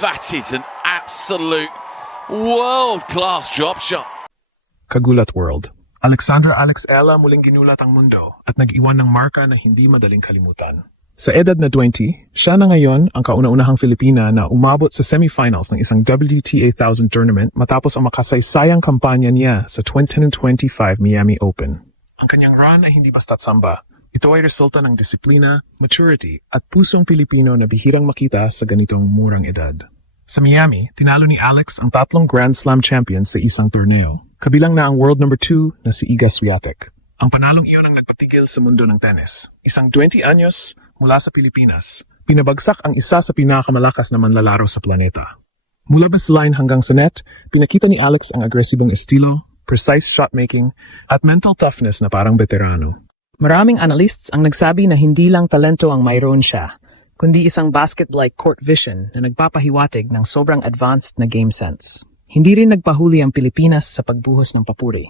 That is an absolute world-class drop shot. Kagulat World. Alexandra Alex Ella muling ginulat ang mundo at nag-iwan ng marka na hindi madaling kalimutan. Sa edad na 20, siya na ngayon ang kauna-unahang Filipina na umabot sa semifinals ng isang WTA 1000 tournament matapos ang makasaysayang kampanya niya sa 2025 Miami Open. Ang kanyang run ay hindi basta't samba. Ito ay resulta ng disiplina, maturity at pusong Pilipino na bihirang makita sa ganitong murang edad. Sa Miami, tinalo ni Alex ang 3 Grand Slam champions sa isang torneo. Kabilang na ang world number 2 na si Iga Swiatek. Ang panalong iyon ang nagpatigil sa mundo ng tennis. Isang 20 anyos mula sa Pilipinas, pinabagsak ang isa sa pinakamalakas na manlalaro sa planeta. Mula baseline hanggang sa net, pinakita ni Alex ang agresibong estilo, precise shotmaking, at mental toughness na parang veterano. Maraming analysts ang nagsabi na hindi lang talento ang mayroon siya, kundi isang basket-like court vision na nagpapahiwatig ng sobrang advanced na game sense. Hindi rin nagpahuli ang Pilipinas sa pagbuhos ng papuri.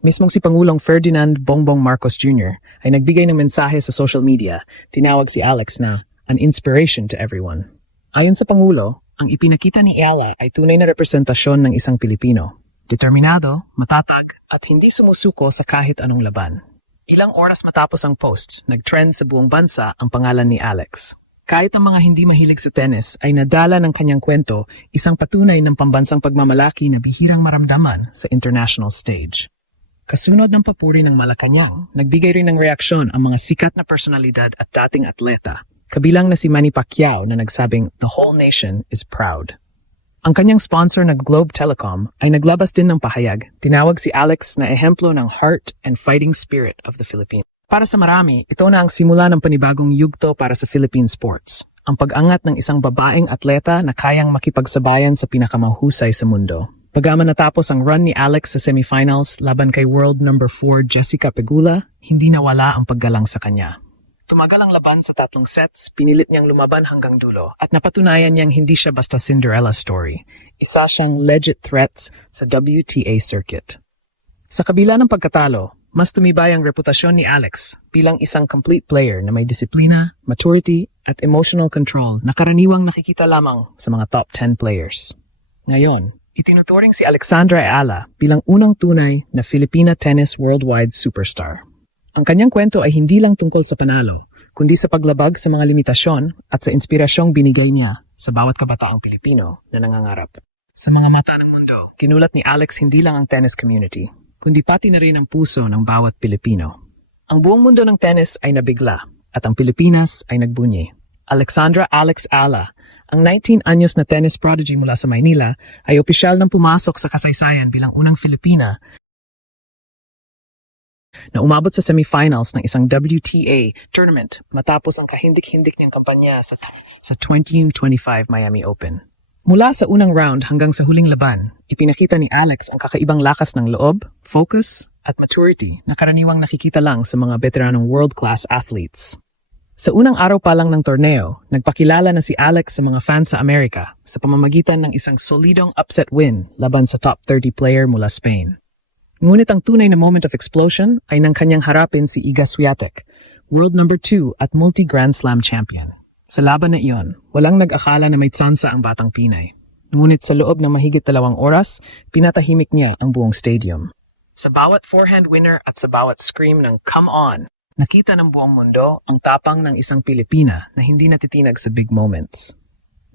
Mismong si Pangulong Ferdinand Bongbong Marcos Jr. ay nagbigay ng mensahe sa social media, tinawag si Alex na an inspiration to everyone. Ayon sa Pangulo, ang ipinakita ni Ella ay tunay na representasyon ng isang Pilipino. Determinado, matatag, at hindi sumusuko sa kahit anong laban. Ilang oras matapos ang post, nag-trend sa buong bansa ang pangalan ni Alex. Kahit ang mga hindi mahilig sa tennis ay nadala ng kanyang kwento, isang patunay ng pambansang pagmamalaki na bihirang maramdaman sa international stage. Kasunod ng papuri ng Malacanang, nagbigay rin ng reaksyon ang mga sikat na personalidad at dating atleta, kabilang na si Manny Pacquiao na nagsabing, "The whole nation is proud." Ang kanyang sponsor na Globe Telecom ay naglabas din ng pahayag. Tinawag si Alex na ehemplo ng heart and fighting spirit of the Philippines. Para sa marami, ito na ang simula ng panibagong yugto para sa Philippine sports. Ang pag-angat ng isang babaeng atleta na kayang makipagsabayan sa pinakamahusay sa mundo. Pagaman natapos ang run ni Alex sa semifinals laban kay world number 4 Jessica Pegula, hindi nawala ang paggalang sa kanya. Tumagal ang laban sa 3 sets, pinilit niyang lumaban hanggang dulo at napatunayan niyang hindi siya basta Cinderella story. Isa siyang legit threat sa WTA circuit. Sa kabila ng pagkatalo, mas tumibay ang reputasyon ni Alex bilang isang complete player na may disiplina, maturity at emotional control na karaniwang nakikita lamang sa mga top 10 players. Ngayon, itinuturing si Alexandra Eala bilang unang tunay na Filipina tennis worldwide superstar. Ang kanyang kwento ay hindi lang tungkol sa panalo, kundi sa paglabag sa mga limitasyon at sa inspirasyong binigay niya sa bawat kabataang Pilipino na nangangarap. Sa mga mata ng mundo, kinulat ni Alex hindi lang ang tennis community, kundi pati na rin ang puso ng bawat Pilipino. Ang buong mundo ng tennis ay nabigla at ang Pilipinas ay nagbunyi. Alexandra Alex Ala, ang 19 anyos na tennis prodigy mula sa Maynila, ay opisyal nang pumasok sa kasaysayan bilang unang Filipina na umabot sa semifinals ng isang WTA tournament matapos ang kahindik-hindik niyang kampanya sa 2025 Miami Open. Mula sa unang round hanggang sa huling laban, ipinakita ni Alex ang kakaibang lakas ng loob, focus, at maturity na karaniwang nakikita lang sa mga veteranong world-class athletes. Sa unang araw pa lang ng torneo, nagpakilala na si Alex sa mga fans sa Amerika sa pamamagitan ng isang solidong upset win laban sa top 30 player mula Spain. Ngunit ang tunay na moment of explosion ay nang kanyang harapin si Iga Swiatek, world number 2 at multi-Grand Slam champion. Sa laban na iyon, walang nag-akala na may tsansa ang batang Pinay. Ngunit sa loob ng mahigit 2 oras, pinatahimik niya ang buong stadium. Sa bawat forehand winner at sa bawat scream ng "Come on!", nakita ng buong mundo ang tapang ng isang Pilipina na hindi natitinag sa big moments.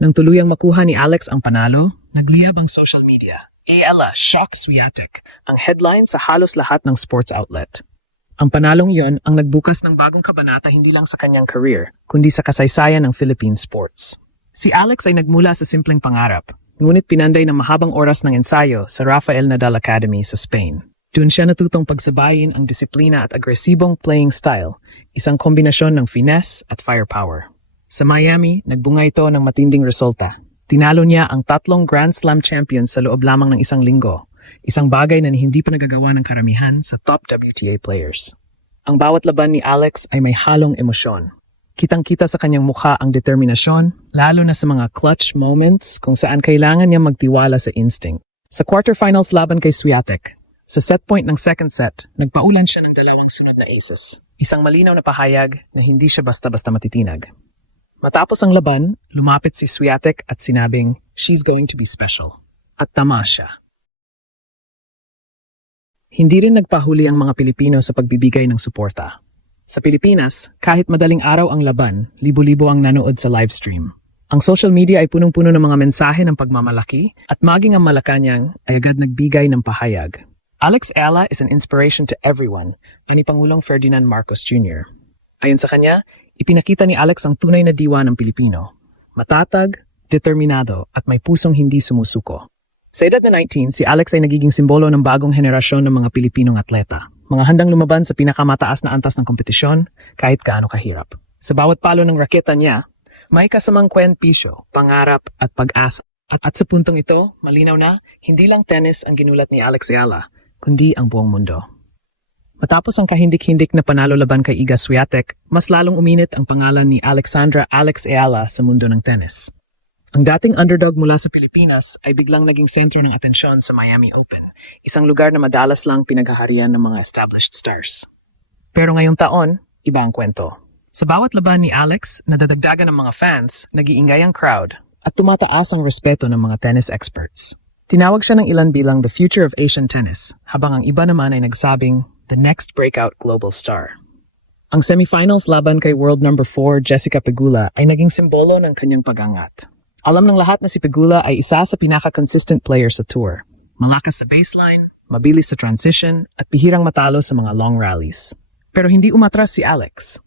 Nang tuluyang makuha ni Alex ang panalo, nagliyab ang social media. Ella shock Swiatek, ang headline sa halos lahat ng sports outlet. Ang panalong iyon ang nagbukas ng bagong kabanata hindi lang sa kanyang career, kundi sa kasaysayan ng Philippine sports. Si Alex ay nagmula sa simpleng pangarap, ngunit pinanday ng mahabang oras ng ensayo sa Rafael Nadal Academy sa Spain. Doon siya natutong pagsabayin ang disiplina at agresibong playing style, isang kombinasyon ng finesse at firepower. Sa Miami, nagbunga ito ng matinding resulta. Tinalo niya ang 3 Grand Slam champions sa loob lamang ng isang linggo, isang bagay na hindi pa nagagawa ng karamihan sa top WTA players. Ang bawat laban ni Alex ay may halong emosyon. Kitang-kita sa kanyang mukha ang determinasyon, lalo na sa mga clutch moments kung saan kailangan niya magtiwala sa instinct. Sa quarterfinals laban kay Swiatek, sa set point ng second set, nagpaulan siya ng 2 sunod na aces. Isang malinaw na pahayag na hindi siya basta-basta matitinag. Matapos ang laban, lumapit si Swiatek at sinabing, "She's going to be special." At tama siya. Hindi rin nagpahuli ang mga Pilipino sa pagbibigay ng suporta. Sa Pilipinas, kahit madaling araw ang laban, libo-libo ang nanood sa livestream. Ang social media ay punong-puno ng mga mensahe ng pagmamalaki at maging ang Malacanang ay agad nagbigay ng pahayag. Alex Ayala is an inspiration to everyone, ani Pangulong Ferdinand Marcos Jr. Ayon sa kanya, ipinakita ni Alex ang tunay na diwa ng Pilipino. Matatag, determinado at may pusong hindi sumusuko. Sa edad na 19, si Alex ay nagiging simbolo ng bagong henerasyon ng mga Pilipinong atleta. Mga handang lumaban sa pinakamataas na antas ng kompetisyon kahit gaano kahirap. Sa bawat palo ng raketa niya, may kasamang kwenpisyo, pangarap at pag-asa. At sa puntong ito, malinaw na, hindi lang tennis ang ginulat ni Alex Ayala, kundi ang buong mundo. Matapos ang kahindik-hindik na panalo laban kay Iga Swiatek, mas lalong uminit ang pangalan ni Alexandra Alex Ayala sa mundo ng tennis. Ang dating underdog mula sa Pilipinas ay biglang naging sentro ng atensyon sa Miami Open, isang lugar na madalas lang pinaghaharian ng mga established stars. Pero ngayong taon, iba ang kwento. Sa bawat laban ni Alex, nadadagdagan ng mga fans, nag-iingay ang crowd, at tumataas ang respeto ng mga tennis experts. Tinawag siya ng ilan bilang the future of Asian tennis, habang ang iba naman ay nagsabing, the next breakout global star. Ang semifinals laban kay world number 4 Jessica Pegula ay naging simbolo ng kanyang pag-angat. Alam ng lahat na si Pegula ay isa sa pinaka-consistent player sa tour. Malakas sa baseline, mabilis sa transition, at bihirang matalo sa mga long rallies. Pero hindi umatras si Alex.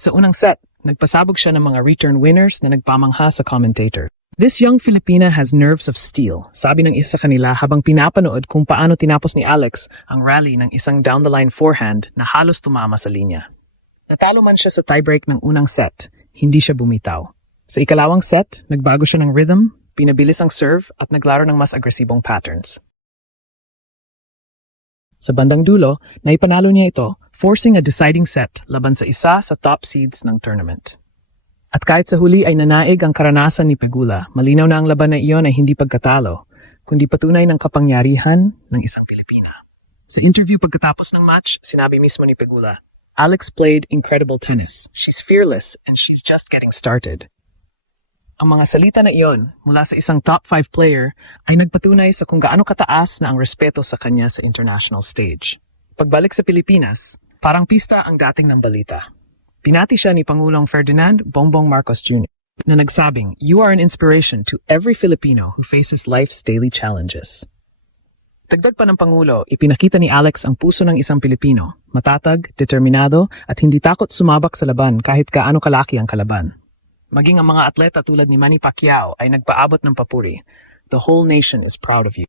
Sa unang set, nagpasabog siya ng mga return winners na nagpamangha sa commentator. This young Filipina has nerves of steel, sabi ng isa sa kanila habang pinapanood kung paano tinapos ni Alex ang rally ng isang down-the-line forehand na halos tumama sa linya. Natalo man siya sa tiebreak ng unang set, hindi siya bumitaw. Sa ikalawang set, nagbago siya ng rhythm, pinabilis ang serve at naglaro ng mas agresibong patterns. Sa bandang dulo, naipanalo niya ito, forcing a deciding set laban sa isa sa top seeds ng tournament. At kahit sa huli ay nanaig ang karanasan ni Pegula, malinaw na ang laban na iyon ay hindi pagkatalo, kundi patunay ng kapangyarihan ng isang Pilipina. Sa interview pagkatapos ng match, sinabi mismo ni Pegula, "Alex played incredible tennis. She's fearless and she's just getting started." Ang mga salita na iyon mula sa isang top 5 player ay nagpatunay sa kung gaano kataas na ang respeto sa kanya sa international stage. Pagbalik sa Pilipinas, parang pista ang dating ng balita. Pinati siya ni Pangulong Ferdinand Bongbong Marcos Jr. na nagsabing, "You are an inspiration to every Filipino who faces life's daily challenges." Dagdag pa ng Pangulo, ipinakita ni Alex ang puso ng isang Pilipino, matatag, determinado at hindi takot sumabak sa laban kahit gaano kalaki ang kalaban. Maging ang mga atleta tulad ni Manny Pacquiao ay nagpaabot ng papuri. The whole nation is proud of you.